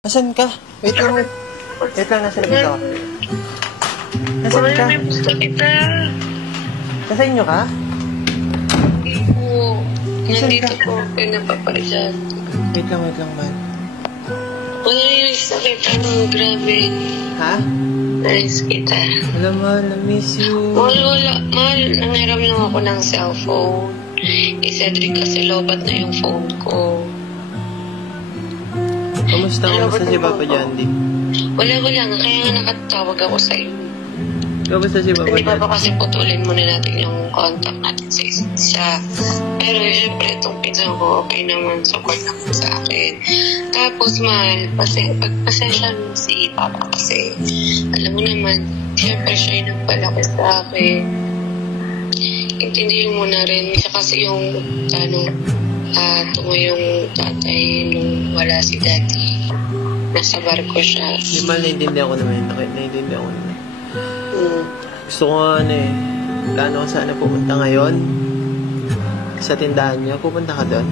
Nasaan ka? Wait lang, wait. Wait lang, nasa labas ako. Nasaan ka? Gusto kita. Nasa inyo ka? Hindi po. Nandito po. Kaya napapalitan. Wait lang, man. Wala yung sakit. Grabe. Ha? Nais kita. Alam mo, na-miss you. Wala. Mahal, nangiram lang ako ng cellphone. Cedric kasi lobat na yung phone ko. Kamusta si Papa Jandy? Wala. Kaya nga nakatawag ako sa iyo. Kamusta si Papa Hindi Jandy? ba kasi putulin muna natin yung contact natin sa isa't isa. Pero syempre, itong pinsan ko, okay naman, support naman sa akin. Tapos, mahal, pagpasensya mo si Papa kasi, alam mo naman, syempre siya yung nagpalaki sa akin. Intindihin mo na rin, kasi yung, yung tatay nung wala si Daddy. Nasa barko siya. Di ba, naiintindihan ko naman. Gusto ko plano ko sana pupunta ngayon sa tindahan niya. Pupunta ka doon?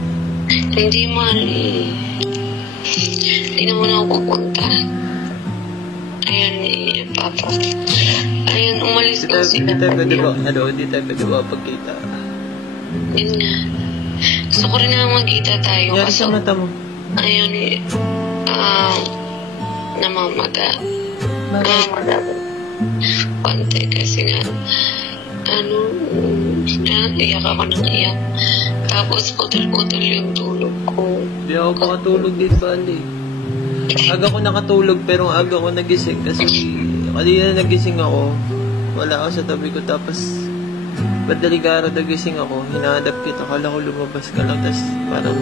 Hindi man. Hindi naman ako pupunta. Ayun, Papa. Ayun, umalis ko sila. Hindi tayo pwede ba pagkita? Yun nga. Gusto ko rin naman magkita tayo. Yan sa mata mo. Ayun, namamaga. Konti kasi nga, iyak ako ng iyak. Tapos putol-putol yung tulog ko. Hindi ako makatulog din, Bali. Aga ko nakatulog pero aga ko nagising kasi kanina nagising ako. Wala ako sa tabi ko tapos madaling araw nagising ako. Hinahanap kita. Kala ko lumabas ka lang tapos parang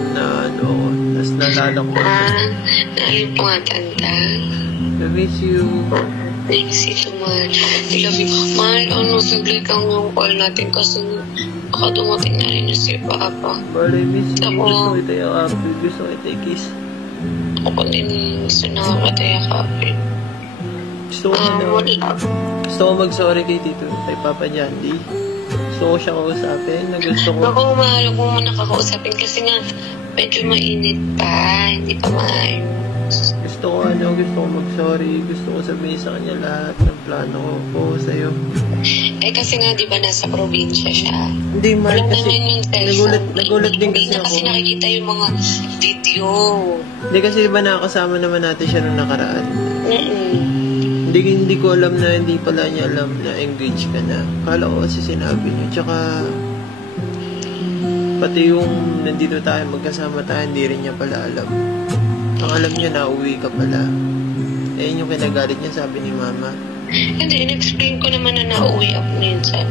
tapos nalala ko. Naalala po nga tanda. I miss you. Thanks you so much. I love you. Mahal, saglit lang yung call natin kasi baka dumating na rin si Papa. Bali, miss you. Ako, Gusto kita yakapin. Gusto kita i-kiss. Ako din gusto na kita yakapin. Gusto ko mag-sorry kay Tito, kay Papa Jandy. Gusto ko siya kausapin. Gusto ko... Ako, mahal ko muna kakausapin kasi nga medyo mainit pa. Hindi pa maayos. Gusto ko mag-sorry. Gusto ko sabihin sa kanya lahat ng plano ko sa'yo. Kasi nga, di ba, nasa probinsya siya. Hindi, mahal kasi. Nagulat din kasi ako. Kasi nakikita yung mga video. Hindi kasi, di ba, nakakasama naman natin siya nung nakaraan. Hindi ko alam na, hindi pala niya alam na engaged ka na. Kala ko kasi sinabi niya. Tsaka, pati yung nandito tayo, magkasama tayo, hindi rin niya pala alam. Ang alam niya na uwi ka pala. Yun yung kinagalit niya, sabi ni Mama. Hindi, in-explain ko naman na nauwi ako minsan.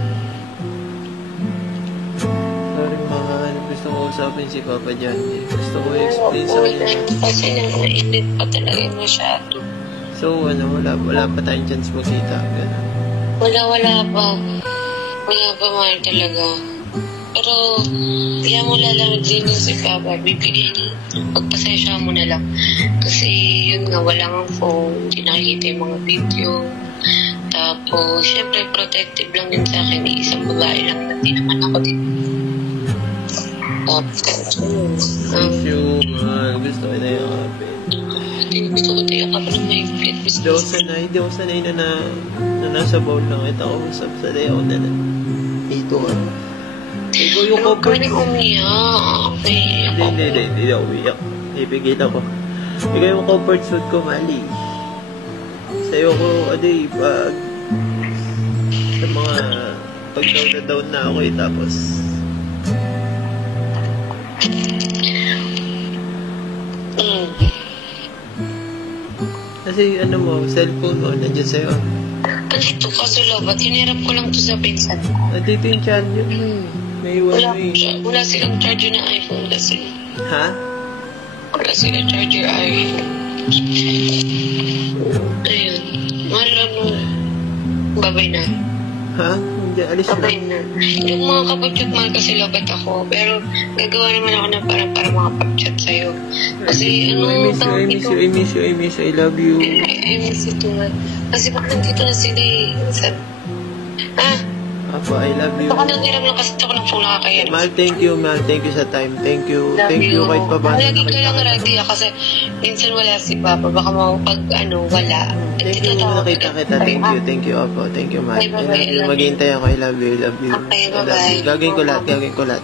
Sorry, mahal. Gusto ko usapin si Papa Jandy. Gusto ko i-explain sa kanya. Kasi nainit pa talaga masyado. So, wala pa tayong chance magkita. Wala pa. Wala pa, mahal talaga. Pero, kaya mo lalamig din yung si Papa. Bibigyan niya. Pagpasensya mo na lang. Kasi, yun nga, wala nga phone. Hindi nakikita yung mga video. Tapos, syempre, protective lang din sa akin. Isang babae lang. Hindi naman ako din. Thank you, mahal. Gusto ko na yakapin. Gusto ko tayo kapag may fit. Hindi ako sanay na nasa bowl lang. Ito ako usap sa dayaw na dito ka. Ikaw yung comfort. Huwag ka umiyak. Hindi ako umiyak. Ibigay ako. Ikaw yung comfort food ko, Mali. Sa'yo ko, sa mga pag down na ako tapos kasi cellphone mo, nandiyan sa'yo. Andito ka sa labat. Hinirap ko lang to sa pinsan ko. Andito yung charger mo eh. May iwan mo eh. Wala silang charger na iPhone kasi. Ha? Wala silang charger iPhone. Ayun. Mahal mo. Babay na. Ha? Hindi, alis Babay na. na. Yung mga kapag-chat, mahal kasi labat ako. Pero gagawa naman ako ng para mga pag-chat sa'yo. Kasi I miss you. I love you. I miss you too. Kasi bak nandito na sila eh. Apo, I love you. Baka nang lang kasi ako ng phone nakakaya. Mahal, thank you, mahal. Thank you sa time. Thank you. Thank you kahit pa ba. Lagi ka lang ready kasi minsan wala si Papa. Baka pag wala. Thank you, nakita kita. Thank you, Apo. Thank you, mahal. I love you. Maghihintay ako. I love you, I love you. Okay, I love you. bye-bye. Gagawin ko lahat.